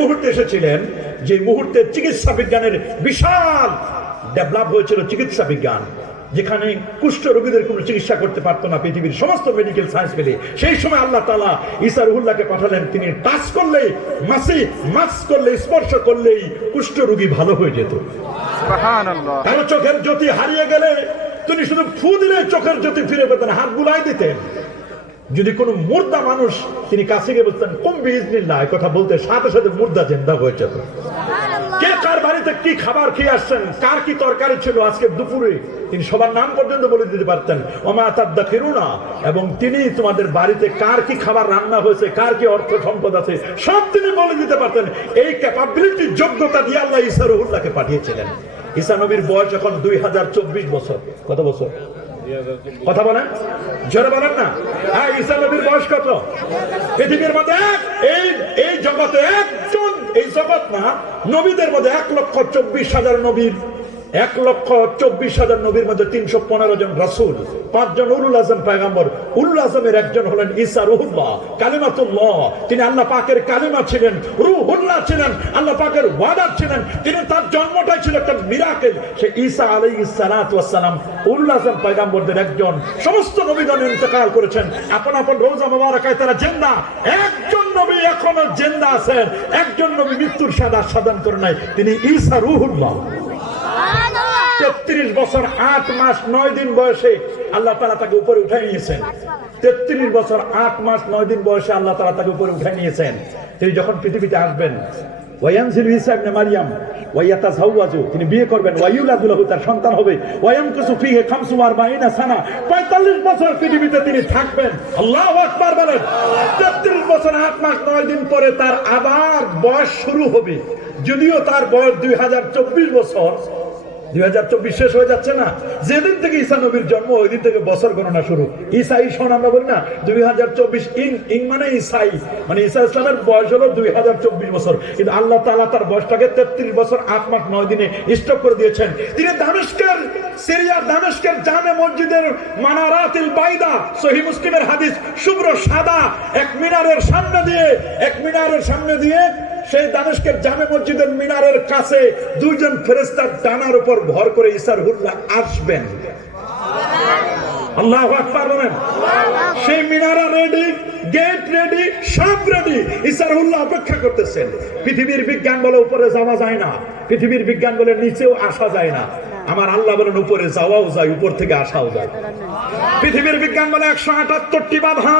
মুহূর্তে এসেছিলেন যে মুহূর্তে চিকিৎসা বিজ্ঞানের বিশাল ডেভেলপ হয়েছিল চিকিৎসা বিজ্ঞান যেখানে কুষ্ঠ রোগীদের কোনো চিকিৎসা করতে পারতো না পৃথিবীর সমস্ত মেডিকেল সায়েন্স মিলে সেই সময় আল্লাহ তালা ইসা রুহুল্লাহকে পাঠালেন তিনি টাচ করলেই মাসি মাস করলে স্পর্শ করলেই কুষ্ঠ রোগী ভালো হয়ে যেত। কারও চোখের জ্যোতি হারিয়ে গেলে তিনি শুধু ফু দিলে চোখের জ্যোতি ফিরে পেতেন হাত বুলাই দিতেন। যদি কোনো মুর্দা মানুষ তিনি কাছে গিয়ে বলতেন কম বিজনিল্লাহ এই কথা বলতে সাথে সাথে মুর্দা জেন্দা হয়ে যেত। কে কার বাড়িতে কি খাবার খেয়ে আসছেন? কার কি তরকারি ছিল আজকে দুপুরে? তিনি সবার নাম পর্যন্ত বলে দিতে পারতেন। ওমা তাদ্দা ফিরুনা এবং তিনি তোমাদের বাড়িতে কার কি খাবার রান্না হয়েছে কার কি অর্থ সম্পদ আছে সব তিনি বলে দিতে পারতেন। এই ক্যাপাবিলিটি যোগ্যতা দিয়ে আল্লাহ ঈসা রহুল্লাহকে পাঠিয়েছিলেন। ঈসা নবীর বয়স এখন দুই হাজার চব্বিশ বছর। কত বছর? কথা বলেন? জোরে বলেন না। হ্যাঁ ঈসা নবীর বয়স কত? পৃথিবীর মধ্যে এক, এই এই জগতে একজন, এই জগৎ না, নবীদের মধ্যে এক লক্ষ চব্বিশ হাজার নবীর এক লক্ষ চব্বিশ হাজার নবীর মধ্যে তিনশো পনেরো জন রাসুল, পাঁচজন উলুল আজম পায়গাম্বর। উলুল আজমের একজন হলেন ঈসা রুহুল্লাহ, কালিমাতুল্লাহ। তিনি আল্লাহ পাকের কালিমা ছিলেন, রুহুল্লাহ ছিলেন, আল্লাহ পাকের ওয়াদার ছিলেন। তিনি তার জন্মটাই ছিল একটা মিরাকেল সে ঈসা আলাই সালাম উলুল আজম পায়গাম্বরদের একজন। সমস্ত নবীগণ ইন্তেকাল করেছেন। আপন আপন রোজা মোবারকায় তারা জেন্দা। একজন নবী এখনও জেন্দা আছেন। একজন নবী মৃত্যুর সাদা সাধন করে নাই। তিনি ঈসা রুহুল্লাহ। তেত্রিশ বছর, আট মাস, নয় দিন বয়সে আল্লাহ তালা তাকে উপরে উঠে নিয়েছেন। তেত্রিশ বছর, আট মাস, নয় দিন বয়সে আল্লাহ তালা তাকে উপরে উঠে নিয়েছেন। তিনি যখন পৃথিবীতে আসবেন ওয়াইউলাদু তার সন্তান হবে। ওয়ায়ামকুসু ফিহি খামসু আরবাঈনা সানা। 45 বছর পৃথিবীতে তিনি থাকবেন। বলেন। 33 বছর 8 মাস 9 দিন পরে তার আবার বয়স শুরু হবে। যদিও তার বয়স 2024 বছর দুই হাজার চব্বিশ শেষ হয়ে যাচ্ছে না। যেদিন থেকে ঈসা নবীর জন্ম, ওই দিন থেকে বছর গণনা শুরু। আমরা বলি না, দুই হাজার চব্বিশ ইং ইং মানে মানে ঈসা ইসলামের বয়স হলো দুই হাজার চব্বিশ বছর। কিন্তু আল্লাহ তালা তার বয়সটাকে তেত্রিশ বছর, আট মাস, নয় দিনে স্টক করে দিয়েছেন। তিনি দামেস্কের, সিরিয়ার দামেস্কের জামে মসজিদের মানারাতিল বাইদা, সহি মুসলিমের হাদিস শুভ্র সাদা, এক মিনারের সামনে দিয়ে, এক মিনারের সামনে দিয়ে সেই দামেস্কের জামে মসজিদের মিনারের কাছে দুইজন ফেরেস্তার ডানার উপর ভর করে ইসার হুল্লাহ আসবেন। আল্লাহ আকবার সেই মিনারা রেডি গেট রেডি সব রেডি ইসার হুল্লাহ অপেক্ষা করতেছেন। পৃথিবীর বিজ্ঞান বলে উপরে যাওয়া যায় না। পৃথিবীর বিজ্ঞান বলে নিচেও আসা যায় না। আমার আল্লাহ বলেন, উপরে যাওয়াও যায়, উপর থেকে আসাও যায়। পৃথিবীর বিজ্ঞান বলে একশো আটাত্তরটি বাধা।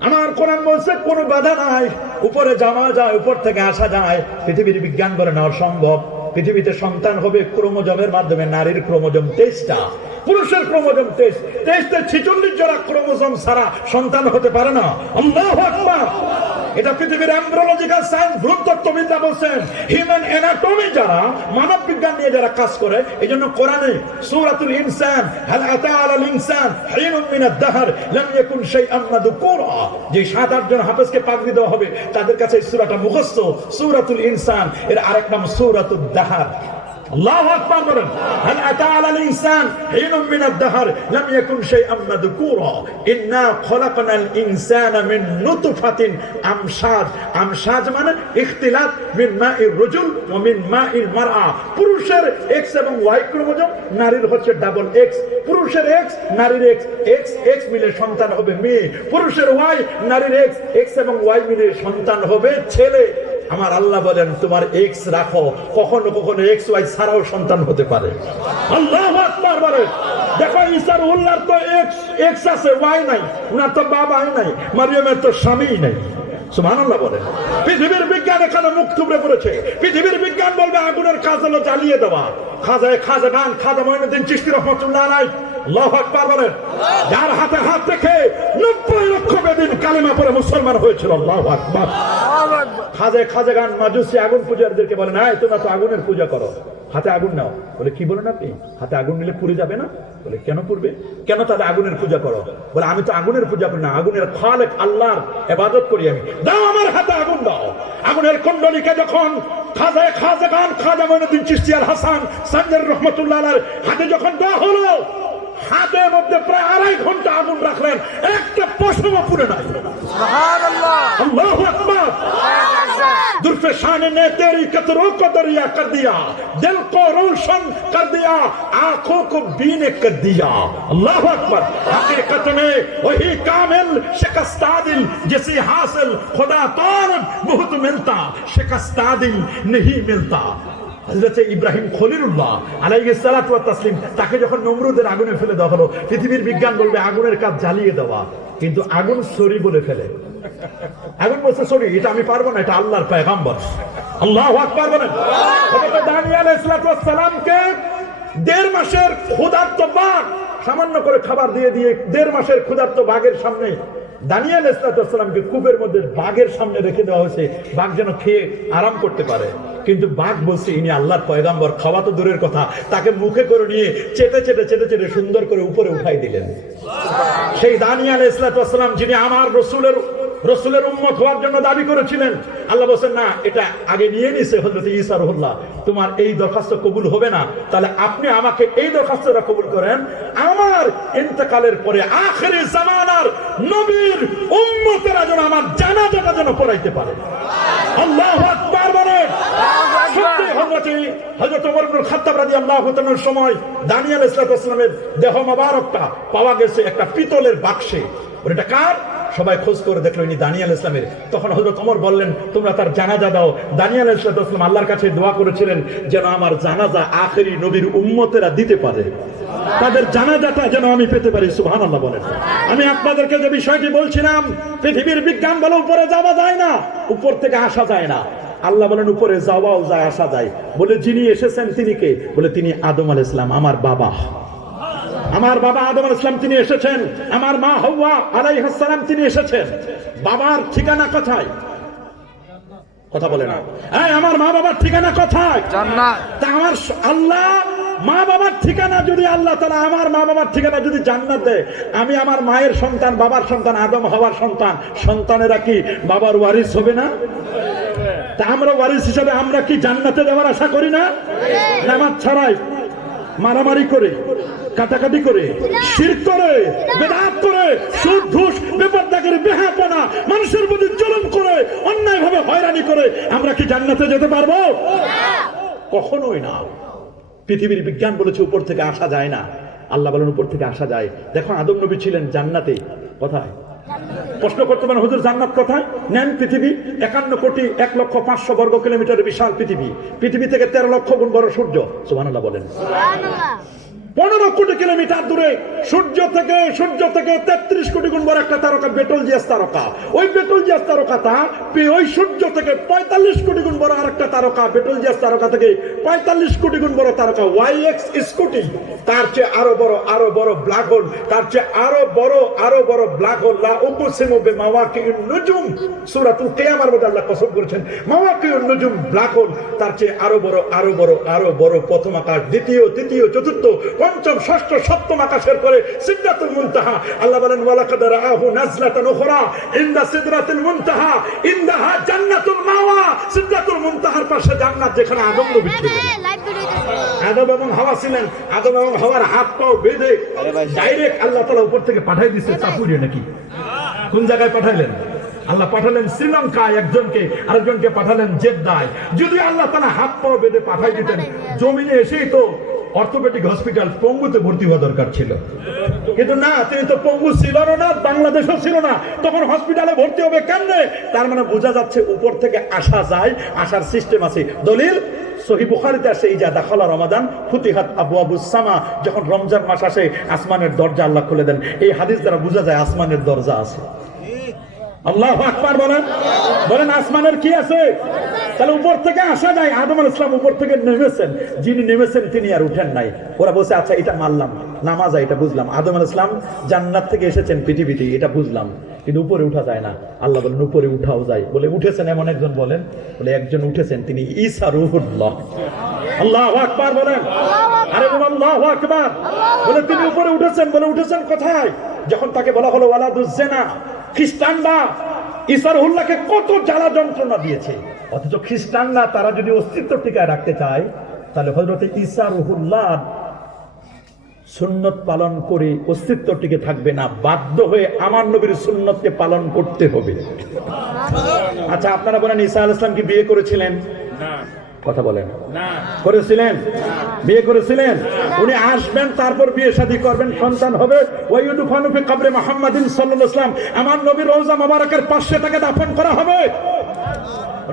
আমার কোরআন বলছে, কোনো বাধা নাই। উপরে যাওয়া যায়, উপর থেকে আসা যায়। পৃথিবীর বিজ্ঞান করে নেওয়া সম্ভব। পৃথিবীতে সন্তান হবে ক্রোমোজমের মাধ্যমে, নারীর ক্রোমোজম তেইশটা। পুরুষের ক্রোমোজম তেইশ। তেইশটা ছিচল্লিশ জোড়া ক্রোমোজম ছাড়া সন্তান হতে পারে না। আল্লাহ আকবার! এটা পৃথিবীর অ্যাম্ব্রোলজিক্যাল সায়েন্স ভূতত্ত্ববিদরা বলছেন। হিউম্যান অ্যানাটমি যারা, মানব বিজ্ঞান নিয়ে যারা কাজ করে এই জন্য কোরআনে সূরাতুল ইনসান, হাল আতা আলাল ইনসান হিনুম মিনাদ দাহর, লাম ইয়াকুন শাইআন মাযকুরা। যে সাত, আট জন হাফেজকে পাগড়ি দেওয়া হবে, তাদের কাছে এই সূরাটা মুখস্থ, সূরাতুল ইনসান। এর আরেক নাম সূরাতুদ দাহর। আল্লাহু মিন আমশাজ মানে পুরুষের এক্স এবং ওয়াই ক্রোমোজোম, নারীর হচ্ছে ডাবল এক্স পুরুষের এক্স নারীর এক্স এক্স এক্স মিলে সন্তান হবে মেয়ে। পুরুষের ওয়াই নারীর এক্স এক্স এবং ওয়াই মিলে সন্তান হবে ছেলে। আমার আল্লাহ বলেন, তোমার এক্স রাখো। কখনো কখনো এক্স ওয়াই ছাড়াও সন্তান হতে পারে। আল্লাহ আকবার দেখো ইসার উল্লার তো এক্স এক্স আছে ওয়াই নাই। উনার তো বাবাই নাই, মারিয়ামের তো স্বামীই নাই। সুবহানাল্লাহ বলেন। পৃথিবীর বিজ্ঞান এখানে মুখ থুবড়ে পড়েছে। পৃথিবীর বিজ্ঞান বলবে, আগুনের কাজ হলো জ্বালিয়ে দেওয়া। খাজায় খাজা গান খাজা মহিনুদ্দিন চিস্তি রহমতুল্লাহ আল্লাহু আকবার বলেন যার হাতে হাত রেখে নব্বই লক্ষ বেদিন কালিমা পরে মুসলমান হয়েছিল আল্লাহু আকবার। খাজে খাজে গান মাজুসি আগুন পূজারদেরকে বলে না তোমরা তো আগুনের পূজা করো। হাতে আগুন নাও। বলে কি বলেন আপনি? হাতে আগুন নিলে পুড়ে যাবে না? বলে কেন পুড়বে? কেন তাহলে আগুনের পূজা করো? বলে আমি তো আগুনের পূজা করি না আগুনের খালেক আল্লাহর এবাদত করি আমি। দাও আমার হাতে আগুন দাও। আগুনের কুণ্ডলিকে যখন খাজায় খাজা গান খাজা মইনুদ্দিন চিস্তিয়ার হাসান সঞ্জয় রহমতুল্লাহ হাতে যখন দেওয়া হলো হাতের মধ্যে প্রায় আড়াই ঘন্টা আগুন রাখলেন। একটা পশম পুড়ে নাই। درف شان نے تیری کو دریا کر دیا دل کو روشن کر دیا آنکھوں کو بینے کر دیا اللہ حقیقت میں وہی کامل شکستہ دل حاصل خدا طور بہت ملتا شکستہ دل نہیں ملتا۔ হজরত ইব্রাহিম খলিলুল্লাহ আলাইসালাতুয়া তাসলিম তাকে যখন নমরুদের আগুনে ফেলে দেওয়া হলো, পৃথিবীর বিজ্ঞান বলবে আগুনের কাজ জ্বালিয়ে দেওয়া, কিন্তু আগুন সরি বলে ফেলে। আগুন বলছে সরি, এটা আমি পারব না, এটা আল্লাহর পায়গাম্বর। আল্লাহ হাক পারব না দানিয়াল ইসলাতামকে দেড় মাসের ক্ষুধার্ত বাঘ, সামান্য করে খাবার দিয়ে দিয়ে দেড় মাসের ক্ষুধার্ত বাঘের সামনে দানিয়াল ইসলাতামকে কূপের মধ্যে বাঘের সামনে রেখে দেওয়া হয়েছে। বাঘ যেন খেয়ে আরাম করতে পারে। কিন্তু বাঘ বলছে, ইনি আল্লাহর পয়গাম্বর, খাওয়া তো দূরের কথা। তাকে মুখে করে নিয়ে চেটে চেটে চেটে চেটে সুন্দর করে উপরে উঠাই দিলেন। সেই দানিয়াল ইসলাতাম যিনি আমার রসুলের রসুলের উম্মত হওয়ার জন্য দাবি করেছিলেন, আল্লাহ বলছেন, না, এটা আগে নিয়ে নিছে হজরত ঈসা রহুল্লাহ তোমার এই দরখাস্ত কবুল হবে না। তাহলে আপনি আমাকে এই দরখাস্তটা কবুল করেন। আমার ইন্তেকালের পরে আখেরি জামানার নবীর উম্মতেরা যেন আমার জানাজাটা যেন পড়াইতে পারে। আল্লাহ তার জানাজা দাও। দানিয়াল ইসলাম আল্লাহর কাছে দোয়া করেছিলেন, যেন আমার জানাজা আখেরি নবীর উম্মতেরা দিতে পারে। তাদের জানাজাটা যেন আমি পেতে পারি। সুবহান আল্লাহ বলেন। আমি আপনাদেরকে যে বিষয়টি বলছিলাম, পৃথিবীর বিজ্ঞান বলে উপরে যাওয়া যায় না, উপর থেকে আসা যায় না। আল্লাহ বলেন উপরে যাওয়াও যায় আসা যায়। বলে যিনি এসেছেন তিনি কে? বলে তিনি আদম আল ইসলাম আমার বাবা। আমার বাবা আদম আল ইসলাম তিনি এসেছেন। আমার মা হওয়া আলাই আলাইহাসালাম তিনি এসেছেন। বাবার ঠিকানা কোথায়? কথা বলে না। এই আমার মা বাবার ঠিকানা কোথায়? তা আমার আল্লাহ মা বাবার ঠিকানা যদি আল্লাহ তালা আমার মা বাবার ঠিকানা যদি জান্নাত দেয় আমি আমার মায়ের সন্তান বাবার সন্তান আদম হওয়ার সন্তান সন্তানেরা কি বাবার ওয়ারিস হবে না? তা আমরা ওয়ারিস হিসাবে আমরা কি জান্নাতে যাওয়ার আশা করি না? নামাজ ছাড়াই, মারামারি করে, কাটাকাটি করে শির করে, বেদাত করে, সুদ, ঘুষ বেপর্দা করে বেহাপনা মানুষের প্রতি জুলুম করে অন্যায় ভাবে হয়রানি করে, আমরা কি জান্নাতে যেতে পারব? কখনোই না। পৃথিবীর বিজ্ঞান বলেছে উপর থেকে আসা যায় না। আল্লাহ বলেন উপর থেকে আসা যায়। দেখো, আদম নবী ছিলেন জান্নাতে। কোথায়? প্রশ্ন করতে পারেন, হুজুর, জান্নাত কোথায়? নেন পৃথিবী, একান্ন কোটি এক লক্ষ পাঁচশো বর্গ কিলোমিটার বিশাল পৃথিবী। পৃথিবী থেকে তেরো লক্ষ গুণ বড় সূর্য। সুবাহ বলেন। পনেরো কোটি কিলোমিটার দূরে সূর্য থেকে সূর্য থেকে তেত্রিশ কোটি গুণ বড় একটা তারকা, বেটল জিয়াস তারকা। ওই বেটল জিয়াস তারকাটা ওই সূর্য থেকে পঁয়তাল্লিশ কোটি গুণ বড় আরেকটা তারকা, বেটল জিয়াস তারকা থেকে পঁয়তাল্লিশ কোটি গুণ বড় তারকা, ওয়াই এক্স স্কুটি। তার চেয়ে আরও বড় আরও বড় ব্ল্যাক হোল, তার চেয়ে আরও বড় আরও বড় ব্ল্যাক হোল। লা উকসিমু বিমাওয়াকিউন নুজুম, সূরাতুল কিয়ামার মধ্যে আল্লাহ কসম করেছেন মাওয়াকিউন নুজুম ব্ল্যাক হোল, তার চেয়ে আরও বড় আরও বড় আরও বড় প্রথম আকাশ দ্বিতীয়, তৃতীয়, চতুর্থ পঞ্চম ষষ্ঠ সপ্তম আকাশের পরে সিদরাতুল মুনতাহা। আল্লাহ বলেন ওয়ালাকাদ রাআহু নাজলাতান উখরা ইনদা সিদরাতুল মুনতাহা ইনদাহা জান্নাতুল মাওয়া। সিদরাতুল মুনতাহার পাশে জান্নাত যেখানে আদম নবী ছিলেন আদম এবং হাওয়া ছিলেন। আদম এবং হাওয়ার হাত পাও বেঁধে ডাইরেক্ট আল্লাহ তালা উপর থেকে পাঠাই দিচ্ছে চাপুরিয়ে নাকি? কোন জায়গায় পাঠাইলেন? আল্লাহ পাঠালেন শ্রীলঙ্কায় একজনকে আরেকজনকে পাঠালেন জেদ্দায়। যদি আল্লাহ তালা হাত পাও বেঁধে পাঠাই দিতেন জমিনে এসেই তো অর্থোপেডিক হসপিটাল পঙ্গুতে ভর্তি হওয়া দরকার ছিল। কিন্তু না, তিনি তো পঙ্গু ছিল না, বাংলাদেশও ছিল না। তখন হসপিটালে ভর্তি হবে কেমনে? তার মানে বোঝা যাচ্ছে উপর থেকে আসা যায় আসার সিস্টেম আছে। দলিল যখন রমজান মাস আসে, আসমানের দরজা আল্লাহ খুলে দেন। এই হাদিস দ্বারা বোঝা যায় আসমানের দরজা আছে। আল্লাহ আকবার বলেন। বলেন আসমানের কি আছে? তাহলে উপর থেকে আসা যায়। আদম ইসলাম উপর থেকে নেমেছেন। যিনি নেমেছেন তিনি আর উঠেন নাই। ওরা বলছে আচ্ছা এটা মানলাম নামাজ এটা বুঝলাম। আদম ইসলাম জান্নাত থেকে এসেছেন পৃথিবীতে এটা বুঝলাম। কিন্তু উপরে উঠা যায় না। আল্লাহ বলেন উপরে উঠাও যায়। বলে উঠেছেন? এমন একজন বলেন। বলে একজন উঠেছেন তিনি ঈসা রুহুল্লাহ। আল্লাহ আকবার বলেন। আরে আল্লাহ আকবার। বলে তিনি উপরে উঠেছেন। বলে উঠেছেন কোথায়? যখন তাকে বলা হলো ওয়ালাদুজ্জেনা খ্রিস্টানরা ইসারহুল্লাহকে কত জ্বালা যন্ত্রণা দিয়েছে। অথচ খ্রিস্টানরা তারা যদি অস্তিত্ব টিকায় রাখতে চায়, তাহলে হজরত ইসারহুল্লাহ সুন্নত পালন করে অস্তিত্ব টিকে থাকবে না। বাধ্য হয়ে আমার নবীর সুন্নতকে পালন করতে হবে। আচ্ছা আপনারা বলেন ঈসা আল ইসলাম কি বিয়ে করেছিলেন? কথা বলেন। করেছিলেন? বিয়ে করেছিলেন? উনি আসবেন তারপর বিয়ে শাদী করবেন সন্তান হবে। ওয়াইউদু ফানুফি কবরে মোহাম্মদিন সাল্লাল্লাহু ইসলাম আমার নবীর রওজা মোবারকের পাশে তাকে দাফন করা হবে।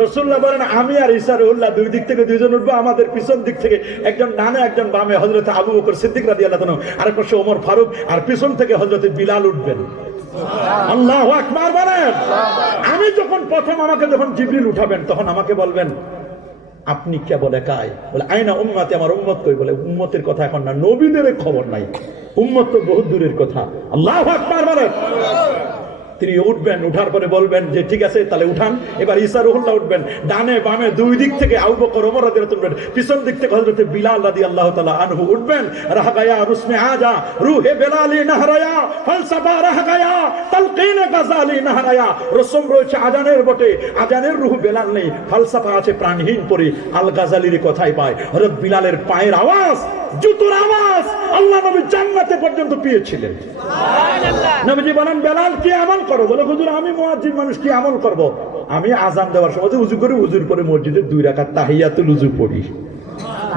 রসুল্লাহ বলেন আমি আর ইসার উল্লাহ দুই দিক থেকে দুইজন উঠবো আমাদের পিছন দিক থেকে একজন ডানে একজন বামে। হজরত আবু বকর সিদ্দিক রাদি আল্লাহ আর পাশে ওমর ফারুক আর পিছন থেকে হজরত বিলাল উঠবেন। আল্লাহ আকবার বলেন। আমি যখন প্রথম আমাকে যখন জিবরিল উঠাবেন তখন আমাকে বলবেন আপনি কেবল একাই? কাই বলে, আয়না উম্মাতে আমার উম্মত কই? বলে, উম্মতের কথা এখন না, নবীদের খবর নাই। উম্মত তো বহু দূরের কথা। আল্লাহ আকবার বলেন তিনি উঠবেন, উঠার পরে বলবেন যে, ঠিক আছে, তাহলে উঠান। এবার ঈসা রুহুল্লাহ উঠবেন, ডানে বামে দুই দিক থেকে আবু বকর, ওমর রাদিয়াল্লাহু উঠবেন, পিছন দিক থেকে হযরত বিলাল রাদিয়াল্লাহু তাআলা আনহু উঠবেন রাহ গায়া রুসমে আজা রুহে বেলালি নাহরায়া, ফালসাফা রাহ গায়া তালকিন গাজালি নাহরায়া। রসম রয়েছে আজানের বটে, আজানের রুহ বেলাল নেই, ফালসাফা আছে প্রাণহীন পরে আল গাজালির কথাই পায়। হযরত বিলালের পায়ের আওয়াজ, জুতোর আওয়াজ আল্লাহ নবী জান্নাতে পর্যন্ত পেয়েছিলেন। নবীজি বলেন বেলাল কি আমল করো? বলে হুজুর আমি মুয়াজ্জিন মানুষ কি আমল করব? আমি আজান দেওয়ার সময় উজু করে উজুর করে মসজিদে দুই রাকাত তাহিয়াতুল উজু পড়ি।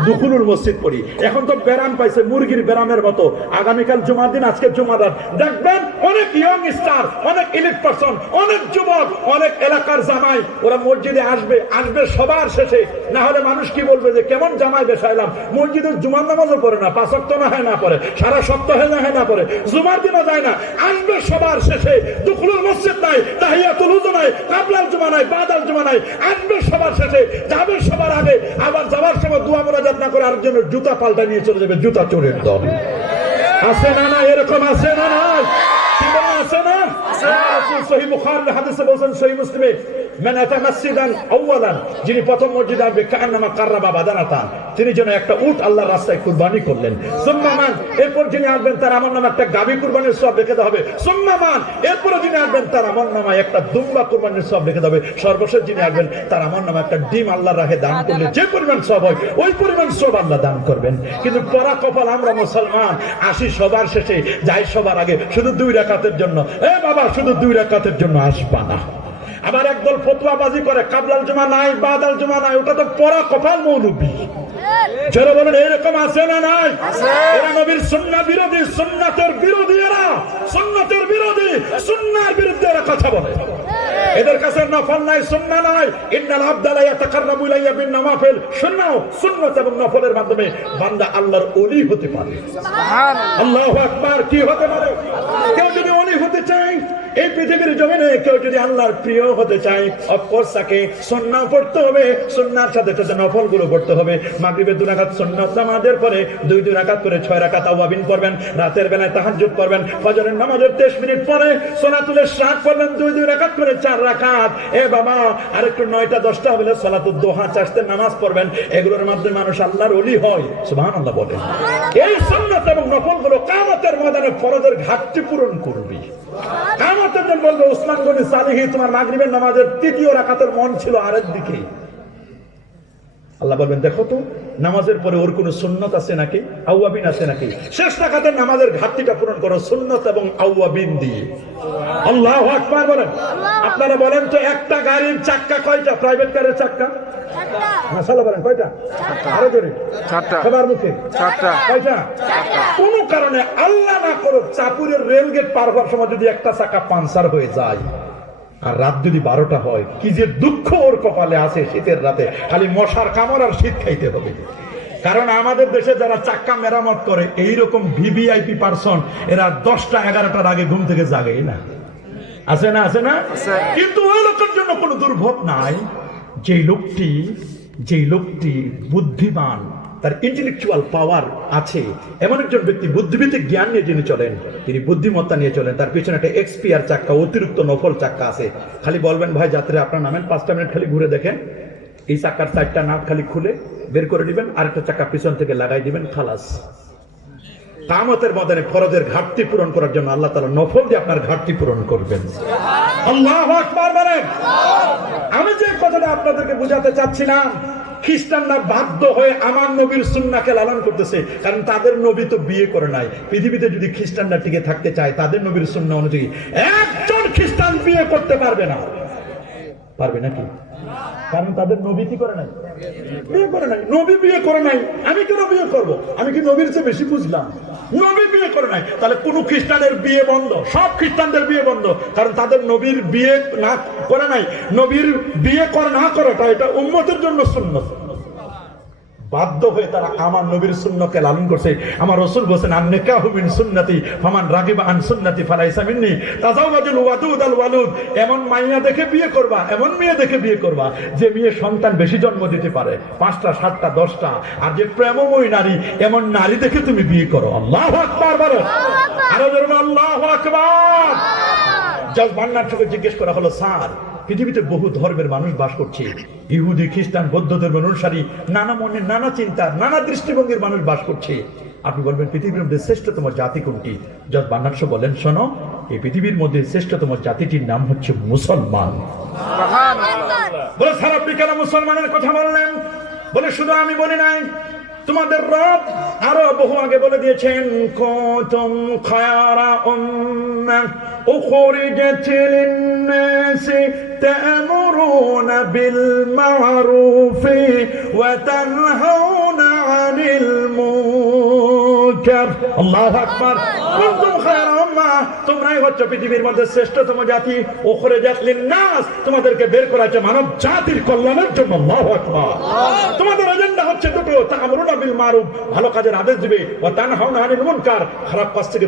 দুখুলুল মসজিদ পড়ি। এখন তো ব্যারাম পাইছে মুরগির ব্যারামের মতো। আগামীকাল জুমার দিন আজকে জুমাদার দেখবেন অনেক ইয়ং স্টার অনেক ইলিট পার্সন অনেক যুবক, অনেক এলাকার জামাই, ওরা মসজিদে আসবে আসবে সবার শেষে। না হলে মানুষ কি বলবে যে, কেমন জামাই বেসাইলাম? মসজিদের জুমার নামাজও পড়ে না পাঁচক্ত না হয় না পড়ে, সারা সপ্তাহে না হয় না পড়ে, জুমার দিনও যায় না, আসবে সবার শেষে। দুখুলুল মসজিদ নাই, তাহিয়াতুল উজু নাই, কাবলাল জুমা নাই, বাদাল জুমা নাই, আসবে সবার শেষে, যাবে সবার আগে, আবার যাবার সময় দোয়া মোনাজাত না করে আরেকজনের জুতা পাল্টা নিয়ে চলে যাবে, জুতা চোরের দল। আছে না না, এরকম আছে না না? রাসূল সহিহ বুখারীর হাদিসে বলেছেন সহিহ মুসলিমে যিনি প্রথম মসজিদে আসবে কান্নামা কাররাবা বাদানাতান তিনি যেন একটা উট আল্লাহর রাস্তায় কুরবানি করলেন সুম্মামান এরপর যিনি আসবেন তার আমার নামে একটা গাবি কুরবানির সব রেখে দেওয়া হবে। সুম্মামান এরপরে যিনি আসবেন তার আমার নামে একটা দুম্বা কুরবানির সব রেখে দেওয়া হবে। সর্বশেষ যিনি আসবেন তার আমার নামে একটা ডিম আল্লাহর রাহে দান করলে যে পরিমাণ সব হয়, ওই পরিমাণ সব আল্লাহ দান করবেন। কিন্তু পরা কপাল আমরা মুসলমান, আসি সবার শেষে, যাই সবার আগে, শুধু দুই রাকাতের জন্য। এ বাবা, শুধু দুই রাকাতের জন্য আসবা না। আবার একদল ফতুয়াবাজি করে কাবলাল জমা নাই বাদাল জমা নাই ওটা তো পরা কপাল মৌলবী। যারা বলেন এরকম আছে না নাই? এরা নবীর সুন্নাহ বিরোধী সুন্নাতের বিরোধী এরা। সুন্নাতের বিরোধী সুন্নাহর বিরুদ্ধে এরা কথা বলে। এদের কাছে নফল নাই নাই। ইন্নাল আবদালা ইয়াতাকাররাবু ইলাইয়া বিন নওয়াফিল। সুন্নাহ সুন্নাত এবং নফলের মাধ্যমে বান্দা আল্লাহর ওলি হতে পারে। আল্লাহু আকবার কি হতে পারে? কেউ যদি ওলি হতে চায় এই পৃথিবীর জমিনে কেউ যদি আল্লাহর প্রিয় হতে চায় অফকোর্স তাকে সুন্নাহ পড়তে হবে। সুন্নাহর সাথে সাথে নফলগুলো পড়তে হবে। মাগরিবের দুই রাকাত সুন্নাত নামাজের পরে দুই দুই রাকাত করে ছয় রাকাত আওয়াবিন পড়বেন, রাতের বেলায় তাহাজ্জুদ পড়বেন, ফজরের নামাজের 30 মিনিট পরে সোনাতুলের শাক পড়বেন, দুই দুই রাকাত করে চার রাকাত। এ বাবা, আরেকটু নয়টা, দশটা হলে সলাতুদ দোহা চাষতে নামাজ পড়বেন। এগুলোর মাধ্যমে মানুষ আল্লাহর অলি হয়। সুবহানাল্লাহ বলেন এই সুন্নাত এবং নফলগুলো কামতের ময়দানে ফরজের ঘাটতি পূরণ করবি। কামতের দিন বলবে উসমান গনি সালিহি তোমার মাগরিবের নামাজের তৃতীয় রাখাতের মন ছিল আরেক দিকে। আল্লাহ বলবেন দেখো তো নামাজের পরে ওর কোনো সুন্নত আছে নাকি? আউয়াবিন আছে নাকি? শেষ রাখাতের নামাজের ঘাটতিটা পূরণ করো সুন্নত এবং আউয়াবিন দিয়ে। আল্লাহ আকবার বলেন। আপনারা বলেন তো একটা গাড়ির চাক্কা কয়টা? প্রাইভেট কারের চাক্কা? মাসালা বলেন কয়টা? আরও জোরে। সবার মুখে? কয়টা? কোন কারণে আল্লাহ না করুক চাপুরের রেল গেট পার হওয়ার সময় যদি একটা চাকা পাঞ্চার হয়ে যায়। আর রাত যদি বারোটা হয় কি যে দুঃখ ওর কপালে আছে শীতের রাতে। খালি মশার কামড় আর শীত খাইতে হবে। কারণ আমাদের দেশে যারা চাক্কা মেরামত করে এইরকম ভিভিআইপি পার্সন এরা দশটা এগারোটার আগে ঘুম থেকে জাগেই না। আছে না আছে না? কিন্তু ওই লোকের জন্য কোনো দুর্ভোগ নাই। যে লোকটি যে লোকটি বুদ্ধিমান তার ইন্টেলেকচুয়াল পাওয়ার আছে। এমন একজন ব্যক্তি বুদ্ধিভিত্তিক জ্ঞান নিয়ে যিনি চলেন, তিনি বুদ্ধিমত্তা নিয়ে চলেন, তার পিছনে একটা এক্সপিআর চাক্কা, অতিরিক্ত নফল চাক্কা আছে। খালি বলবেন, ভাই যাত্রী আপনার নামেন, পাঁচটা মিনিট খালি ঘুরে দেখেন। এই চাক্কার চারটা নাট খালি খুলে বের করে দিবেন, আরেকটা চাক্কা পিছন থেকে লাগাই দিবেন, খালাস। কামতের ময়দানে ফরজের ঘাটতি পূরণ করার জন্য আল্লাহ তাআলা নফল দিয়ে আপনার ঘাটতি পূরণ করবেন। আল্লাহু আমি যে কথাটা আপনাদেরকে বোঝাতে চাচ্ছিলাম খ্রিস্টানরা বাধ্য হয়ে আমার নবীর সুন্নাকে লালন করতেছে। কারণ তাদের নবী তো বিয়ে করে নাই। পৃথিবীতে যদি খ্রিস্টানরা টিকে থাকতে চায়, তাদের নবীর সুন্না অনুযায়ী একজন খ্রিস্টান বিয়ে করতে পারবে না। পারবে নাকি? কারণ তাদের নবী কি করে নাই? বিয়ে করে নাই। নবী বিয়ে করে নাই। আমি কেন বিয়ে করব? আমি কি নবীর চেয়ে বেশি বুঝলাম? নবী বিয়ে করে নাই। তাহলে কোন খ্রিস্টানের বিয়ে বন্ধ। সব খ্রিস্টানদের বিয়ে বন্ধ। কারণ তাদের নবীর বিয়ে না করে নাই। নবীর বিয়ে করা না করাটা এটা উন্মতের জন্য সুন্নত। বাধ্য হয়ে তারা আমার নবীর সুন্নকে লালন করছে। আমার রসুল বলছেন আর নেকাহু মিন সুন্নতি ফামান রাগিবা আন সুন্নতি ফালাইসা মিন্নি। তাজাওয়াজুল ওয়াদুদ আল ওয়ালুদ এমন মাইয়া দেখে বিয়ে করবা এমন মেয়ে দেখে বিয়ে করবা যে মেয়ে সন্তান বেশি জন্ম দিতে পারে। পাঁচটা সাতটা দশটা আর যে প্রেমময় নারী এমন নারী দেখে তুমি বিয়ে করো। আল্লাহ আকবার বলো। আরও বলো, আল্লাহু আকবার। জাজ মান্নার থেকে জিজ্ঞেস করা হলো স্যার পৃথিবীতে বহু ধর্মের মানুষ বাস করছে। ইহুদি, খ্রিস্টান বৌদ্ধ ধর্মের অনুসারী, নানা মনে নানা চিন্তার, নানা দৃষ্টিভঙ্গির মানুষ বাস করছে। আপনি বলবেন, পৃথিবীর মধ্যে শ্রেষ্ঠতম জাতি কোনটি? জাজ বান্নার্স বলেন, শোনো, এই পৃথিবীর মধ্যে শ্রেষ্ঠতম জাতিটির নাম হচ্ছে মুসলমান। বলে আপনি কেন মুসলমানের কথা বললেন বলে, শুধু আমি বলি নাই। তোমাদের রব আরও বহু আগে বলে দিয়েছেন, কুতুম খায়রা উম্মাহ উখরিজাত ta'muruna বিল মা'রুফ ওয়া তানহাউনা 'আনিল মুনকার আল্লাহু আকবার কুতুম খায়রা উম্মাহ তোমরাই হচ্ছে পৃথিবীর মধ্যে শ্রেষ্ঠতম জাতি উখরিজাত লিন-নাস তোমাদেরকে বের করা হয়েছে মানব জাতির কল্যাণের জন্য তোমাদের এজেন্ডা হচ্ছে দুটো মারুফ, ভালো কাজের আদেশ দিবে খারাপ কাজ থেকে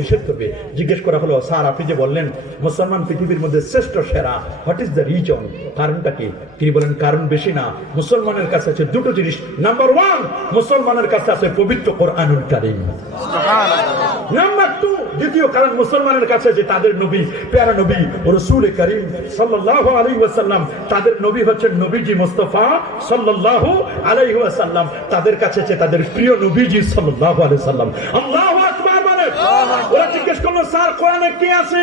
নিষেধ করবে। জিজ্ঞেস করা হলো, স্যার, আপনি যে বললেন, মুসলমান পৃথিবীর মধ্যে শ্রেষ্ঠ সেরা হোয়াট ইজ দ্য রিজন কারণটা কি? তিনি বলেন, কারণ বেশি না। মুসলমানের কাছে আছে দুটো জিনিস। নাম্বার ওয়ান মুসলমানের কাছে আছে পবিত্র কোরআনুল কারীম। নাম্বার টু দ্বিতীয় কারণ মুসলমানের কাছে যে তাদের নবী প্যারা নবী রসুল করিম সাল্লাল্লাহু আলাইহি ওয়াসাল্লাম তাদের নবী হচ্ছেন নবীজি মুস্তাফা সাল্লাল্লাহু আলাইহি ওয়াসাল্লাম তাদের কাছে যে তাদের প্রিয় নবীজি সাল্লাল্লাহু আলাইহি সাল্লাম আল্লাহু আকবার বলে। ওরা জিজ্ঞেস করল স্যার কোরআনে কি আছে?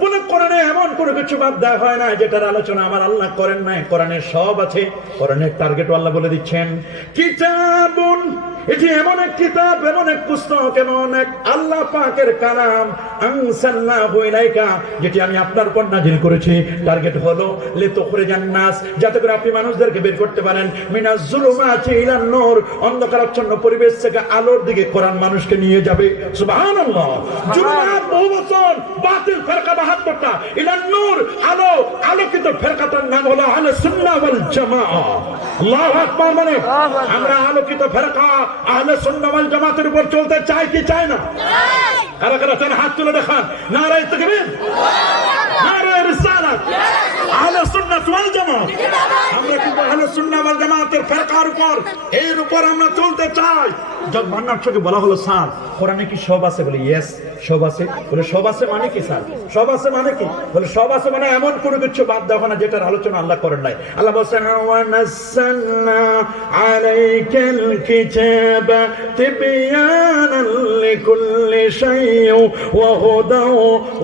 বলে কোরআনে এমন কোনো কিছু বাদ দেওয়া হয় না যেটার আলোচনা আমার আল্লাহ করেন নাই। কোরআনে সব আছে। কোরআনের টার্গেট আল্লাহ বলে দিচ্ছেন। কিতাবুন এটি এমন এক কিতাব এমন এক পুস্তক এমন এক আল্লাহ পাকের কালাম আনসাল্লাহু যেটি আমি আপনার উপর নাজিল করেছি। টার্গেট হলো লে তোখরে জান্নাস যাতে করে আপনি মানুষদেরকে বের করতে পারেন। মিনাজ জুলুমাতি ইলান নূর অন্ধকারাচ্ছন্ন পরিবেশ থেকে আলোর দিকে কোরআন মানুষকে নিয়ে যাবে। সুবহানাল্লাহ। জুলুমাত বহু বছর বাতিল ফেরকা বাহাত্তরটা। ইলান নূর আলো আলোকিত ফেরকাটার নাম হলো আহলে সুন্নাহ ওয়াল জামাআ। আল্লাহু আকবার মানে আমরা আলোকিত ফেরকা আহলে সুন্নাহ ওয়াল জামাতের উপর চলতে চায় কি চায় না? কারা কারা চান হাত তুলে দেখান। নারায় তকবীর। নারায় আহলে সুন্নাহ ওয়াল জামাত। আমরা কিন্তু আহলে সুন্নাহ ওয়াল জামাতের ফেরকার উপর এর উপর আমরা চলতে চাই। যখন মান্নার বলা হলো স্যার কোরআনে কি সব আছে? বলে ইয়েস সব আছে। বলে সব আছে মানে কি স্যার? সব আছে মানে কি? বলে সব আছে মানে এমন কোনো কিছু বাদ দেওয়া না যেটার আলোচনা আল্লাহ করেন নাই। আল্লাহ বলছেন ওয়া আলাইকাল কিতাবা তিবয়ানান লিকুল্লি শাইইন ওয়া হুদান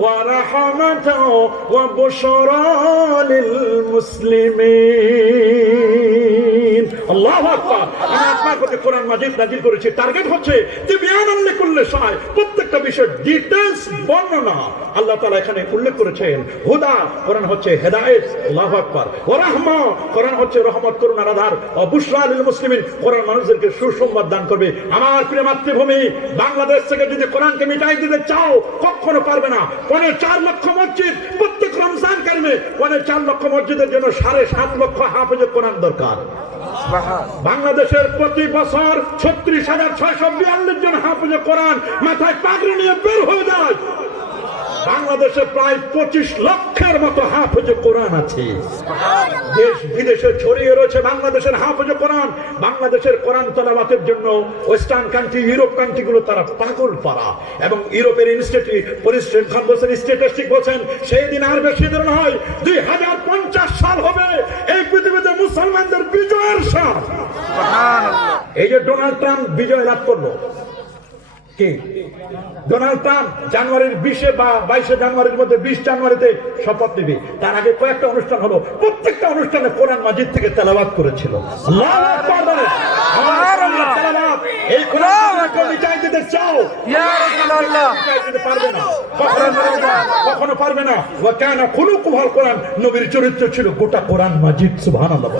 ওয়া রাহমাতান ওয়া বুশরা। লিল মুসলিমিন আল্লাহু আমি আপনার প্রতি কোরআন মাজিদ নাজিল করেছি। টার্গেট হচ্ছে তিবয়ানান লিকুল্লি শাই প্রত্যেকটা বিষয়ের ডিটেইলস, বর্ণনা। আল্লাহ এখানে উল্লেখ করেছেন, হুদা, কোরআন হচ্ছে হেদায়েত, আল্লাহু আকবার। রাহমা, কোরআন হচ্ছে রহমত, করুণার আধার। ও কোরআন মানুষদেরকে সুসংবাদ দান করবে। আমার প্রিয় মাতৃভূমি, বাংলাদেশ থেকে যদি কোরআনকে মিটাই দিতে চাও, কখনো পারবে না। পনে চার লক্ষ মসজিদ, প্রত্যেক রমজান কারিমে পনে চার লক্ষ মসজিদের জন্য সাড়ে সাত লক্ষ হাফেজ কোরআন দরকার। বাংলাদেশের প্রতি বছর ছত্রিশ হাজার ছয়শো বিয়াল্লিশ জন হাফুজে কোরআন মাথায় পাগড়ি নিয়ে বের হয়ে যায়। বাংলাদেশে প্রায় পঁচিশ লক্ষের মতো হাফেজ কোরআন আছে। দেশ বিদেশে ছড়িয়ে রয়েছে বাংলাদেশের হাফেজ কোরআন। বাংলাদেশের কোরআন তলাবাতের জন্য ওয়েস্টার্ন কান্ট্রি ইউরোপ কান্ট্রি গুলো তারা পাগল পারা এবং ইউরোপের ইনস্টিটিউট খান বলছেন স্ট্যাটিস্টিক বলছেন সেই দিন আর বেশি দিন নয় দুই হাজার পঞ্চাশ সাল হবে। এই পৃথিবীতে মুসলমানদের বিজয়ের সাল। এই যে ডোনাল্ড ট্রাম্প বিজয় লাভ করল কে? ডোনাল্ড ট্রাম্প জানুয়ারির বিশে বা বাইশে জানুয়ারির মধ্যে বিশ জানুয়ারিতে শপথ নিবে। তার আগে কয়েকটা অনুষ্ঠান হলো। প্রত্যেকটা অনুষ্ঠানে কোরআন মাজিদ থেকে তেলাবাদ করেছিল। এই কোরআন চাও? পারবে না। কখনো পারবে না, ওয়া কানা কোরআন। নবীর চরিত্র ছিল গোটা কোরআন মাজিদ সুবহানাল্লাহ।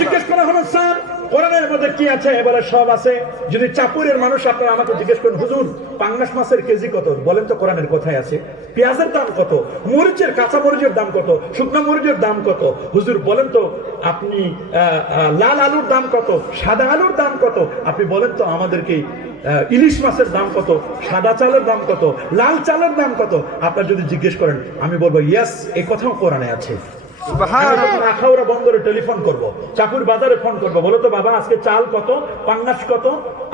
জিজ্ঞেস করা হলো স্যার কোরআনের মধ্যে কি আছে? এবারে সব আছে। যদি চাপুরের মানুষ আপনারা আমাকে জিজ্ঞেস করেন, হুজুর, পাঙ্গাস মাছের কেজি কত? বলেন তো কোরআনের কোথায় আছে। পেঁয়াজের দাম কত? মরিচের, কাঁচা মরিচের দাম কত? শুকনো মরিচের দাম কত? হুজুর, বলেন তো, আপনি লাল আলুর দাম কত? সাদা আলুর দাম কত? আপনি বলেন তো আমাদেরকে ইলিশ মাছের দাম কত? সাদা চালের দাম কত? লাল চালের দাম কত? আপনার যদি জিজ্ঞেস করেন, আমি বলব, ইয়াস এই কথাও কোরআনে আছে। আখাউড়া বন্দরে টেলিফোন করব। চাকুর বাজারে ফোন করব। বলো তো বাবা আজকে চাল কত? পাঙ্গাস কত?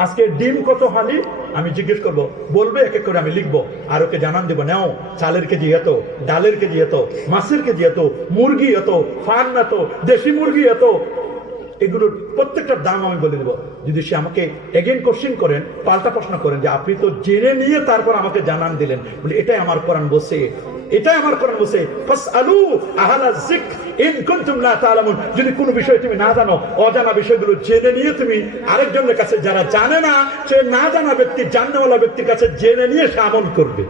আজকে ডিম কত হালি? আমি জিজ্ঞেস করব বলবে এক এক করে আমি লিখব। আর ওকে জানান দেবো নাও চালের কেজি এত ডালের কেজি এত মাছের কেজি এত মুরগি এত এত দেশি মুরগি এত। এগুলোর প্রত্যেকটার দাম আমি বলে দেবো। যদি সে আমাকে এগেন কোশ্চিন করেন পাল্টা প্রশ্ন করেন যে আপনি তো জেনে নিয়ে তারপর আমাকে জানান দিলেন বলে এটাই আমার কোরআন বসে এটাই আমার কোরআন বসে ফাসআলু আহলা যিকর ইন কুনতুম লা তাআলামুন। যদি কোনো বিষয় তুমি না জানো, অজানা বিষয়গুলো জেনে নিয়ে তুমি আরেকজনের কাছে, যারা জানে না, সে না জানা ব্যক্তি, জাননেওয়ালা ব্যক্তির কাছে জেনে নিয়ে সে আমল করবে।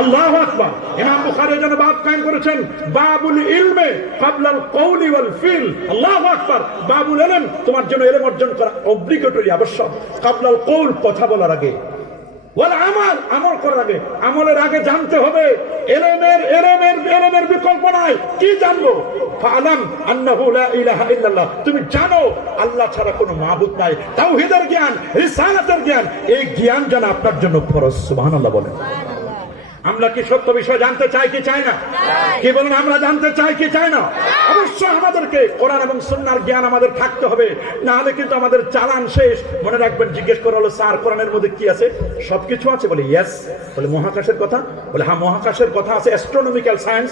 আল্লাহু আকবার। ইমাম বুখারী যেন বাব কায়েম করেছেন, বাবুল ইলমে ক্বাবলাল কওলি ওয়াল ফিল। আল্লাহু আকবার। বাবুল ইলম, তোমার জন্য ইলম অর্জন করা অব্লিগেটরি আবশ্যক। ক্বাবলাল কওল, কথা বলার আগে। ওয়াল আমাল, আমল করার আমলের আগে জানতে হবে, এলেমের এলেমের এলেমের বিকল্প নাই। কি জানব? তুমি জানো, আল্লাহ ছাড়া কোনো মাবুদ নাই। তাওহীদের জ্ঞান জ্ঞান। এই জ্ঞান যেন আপনার জন্য ফরজ, সুবহানাল্লাহ বলেন। আমরা কি সত্য বিষয় জানতে চাই কি চাই না? কি বলেন আমরা জানতে চাই কি চাই না? অবশ্যই আমাদেরকে কোরআন এবং সন্ন্যার জ্ঞান আমাদের থাকতে হবে। না হলে কিন্তু আমাদের চালান শেষ। মনে রাখবেন জিজ্ঞেস করা হলো স্যার কোরআনের মধ্যে কি আছে? সবকিছু আছে। বলে ইয়াস। বলে মহাকাশের কথা। বলে হ্যাঁ মহাকাশের কথা আছে। অ্যাস্ট্রোনমিক্যাল সায়েন্স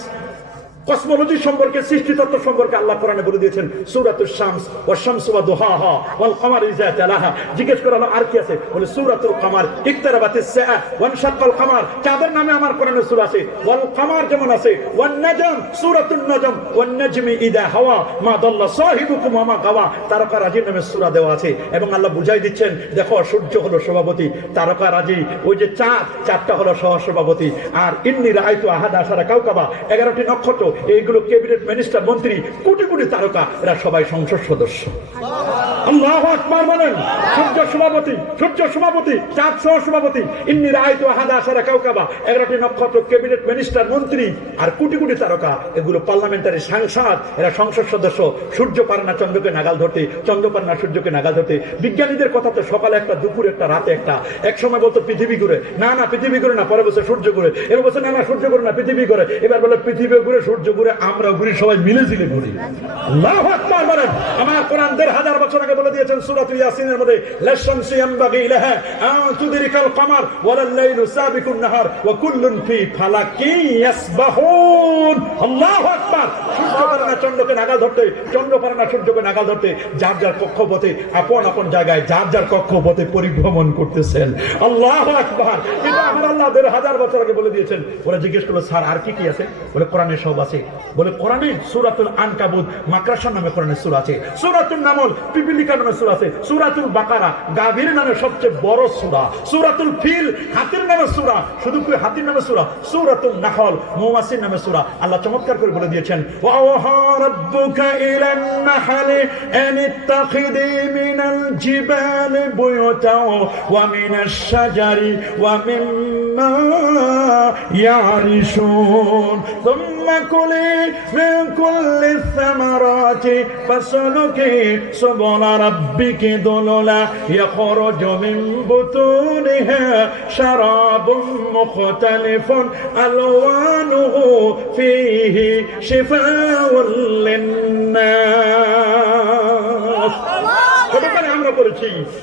কসমোলজি সম্পর্কে, সৃষ্টিতত্ত্ব সম্পর্কে আল্লাহ কোরআনে বলে দিয়েছেন সূরাতুল শামস ওয়াশ শামসু ওয়া দুহাহা, ওয়াল ইযা তালাহা। জিজ্ঞেস করা আর কি আছে? বলে, সূরাতুল কমার, ইকতারাবাতিস সাআ ওয়ান শাক্কাল কমার। চাঁদের নামে আমার কোরআনে সূরা আছে? ওয়াল যেমন আছে, ওয়ান নাজম নাজম, ওয়ান নাজমি ইদা হাওয়া, মা দাল্লা সাহিবুকুম মা গাওয়া। তারকা রাজির নামে সূরা দেওয়া আছে। এবং আল্লাহ বুঝাই দিচ্ছেন, দেখো, সূর্য হলো সভাপতি, তারকা রাজি। ওই যে চাঁদ চারটা হলো সহ সভাপতি আর ইন্নি রায়তু আহাদ কাউকাবা এগারোটি নক্ষত্র এইগুলো ক্যাবিনেট মিনিস্টার, মন্ত্রী, কোটি কোটি তারকা, এরা সবাই সংসদ সদস্য। আল্লাহ আকবার বলেন, সূর্য সভাপতি সূর্য সভাপতি, চাঁদ সহ সভাপতি আসারা কাউকাবা, এগারোটি নক্ষত্র, ক্যাবিনেট মিনিস্টার, মন্ত্রী আর কোটি কোটি তারকা, এগুলো পার্লামেন্টারি সাংসদ, এরা সংসদ সদস্য। সূর্য চন্দ্রকে নাগাল ধরতে চন্দ্র পারে না সূর্যকে নাগাল ধরতে, বিজ্ঞানীদের কথা তো সকালে একটা, দুপুর একটা, রাতে একটা, এক সময় বলতো পৃথিবী ঘুরে, না না, পৃথিবী ঘুরে না পরে বছর সূর্য ঘুরে এবার বছর না না, সূর্য ঘুরে না, পৃথিবী ঘুরে, এবার বলে পৃথিবী ঘুরে সূর্য ঘুরে আমরা ঘুরি সবাই মিলে ঝিলে ঘুরি। আল্লাহু বলেন আমার কোরআন দেড় হাজার বছর আগে বলে দিয়েছেন সূরাতুল ইয়াসিনের মধ্যে কমার ওয়ালাল লাইলু সাবিকুন নাহার, ওয়া কুল্লুন ফি ইয়াসবাহুন। আল্লাহু আকবার। চন্দ্রকে নাগাল ধরতে সূর্যকে নাগাল ধরতে, যার যার কক্ষপথে, আপন আপন জায়গায়, যার যার কক্ষপথে পরিভ্রমণ করতেছেন। আল্লাহ আকবার। কিন্তু আমার আল্লাহ দেড় হাজার বছর আগে বলে দিয়েছেন ওরা জিজ্ঞেস করল, স্যার, আর কি কি আছে? বলে কোরআনে সব আছে। বলে, কোরআনে সুরাতুল আনকাবুত মাকড়াসার নামে কোরআনে সুর আছে সুরাতুল নামল পিপিলিকা নামে সুর আছে সুরাতুল বাকারা গাভীর নামে সবচেয়ে বড় সুরা সুরাতুল ফিল হাতির নামে সুরা শুধু কি হাতির নামে সুরা সুরাতুল নাহল মৌমাছির নামে সুরা আল্লাহ চমৎকার করে বলে দিয়েছেন ওয়াহা রাব্বুকা ইলান নাহলি আন ইত্তাখিদি মিনাল জিবালি বুয়ুতাও ওয়া মিনাশ শাজারি ওয়া মিম্মা يعرشون ثم كلي من كل الثمرات فاسلكي سبل ربك ذللا يخرج من بطونها شراب مختلف ألوانه فيه شفاء للناس. আমরা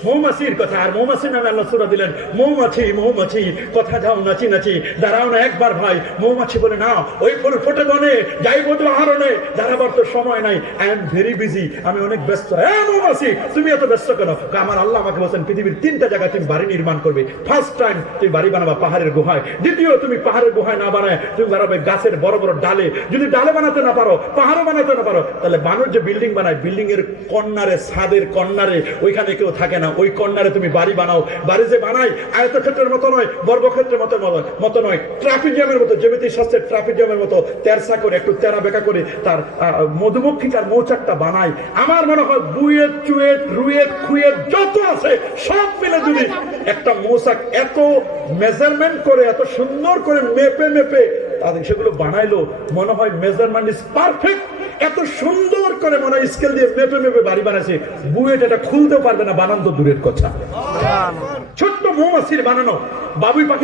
মৌমাছির কথা, আর নামে আল্লাহ সুরা দিলেন, মৌমাছি মৌমাছি, কথা যাও নাচি নাচি, দাঁড়াও না একবার ভাই। মৌমাছি বলে, না, ওই ফুল ফোটে বনে দাঁড়াবার তো সময় নাই। আই এম ভেরি বিজি আমি অনেক ব্যস্ত। হ্যাঁ মৌমাছি, তুমি এত ব্যস্ত কেন? আমার আল্লাহ আমাকে বলছেন, পৃথিবীর তিনটা জায়গায় তুমি বাড়ি নির্মাণ করবে। ফার্স্ট টাইম তুমি বাড়ি বানাবা পাহাড়ের গুহায়। দ্বিতীয়, তুমি পাহাড়ের গুহায় না বানায়, তুমি বানাবে গাছের বড় বড় ডালে। যদি ডালে বানাতে না পারো, পাহাড়ও বানাতে না পারো, তাহলে মানুষ যে বিল্ডিং বানায় বিল্ডিং এর কর্নারে ছাদের কর্নারে ওইখানে কেউ থাকে না। ওই কর্নারে তুমি বাড়ি বানাও। বাড়ি যে বানাই আয়তক্ষেত্রের মতো নয় বর্গক্ষেত্রের মতো মতো নয়। ট্রাফিক জ্যামের মতো যেমিতি শাস্ত্রের ট্রাফিক জ্যামের মতো তেরসা করে একটু তেরা বেকা করে তার আহ, মধুমক্ষিকার মৌচাকটা বানাই আমার মনে হয় বুয়েট চুয়েট রুয়েট খুয়েট যত আছে সব মিলে যদি একটা মৌচাক এত মেজারমেন্ট করে এত সুন্দর করে মেপে মেপে তাদের সেগুলো বানাইলো মনে হয় মেজারমেন্ট ইজ পারফেক্ট এত সুন্দর করে মনে হয় স্কেল দিয়ে মেপে মেপে বাড়ি বানাচ্ছে বুয়েট এটা খুলতে পারবে না বানান তো দূরের কথা। ছোট্ট মৌমাছির বানানো বাবুই পাখি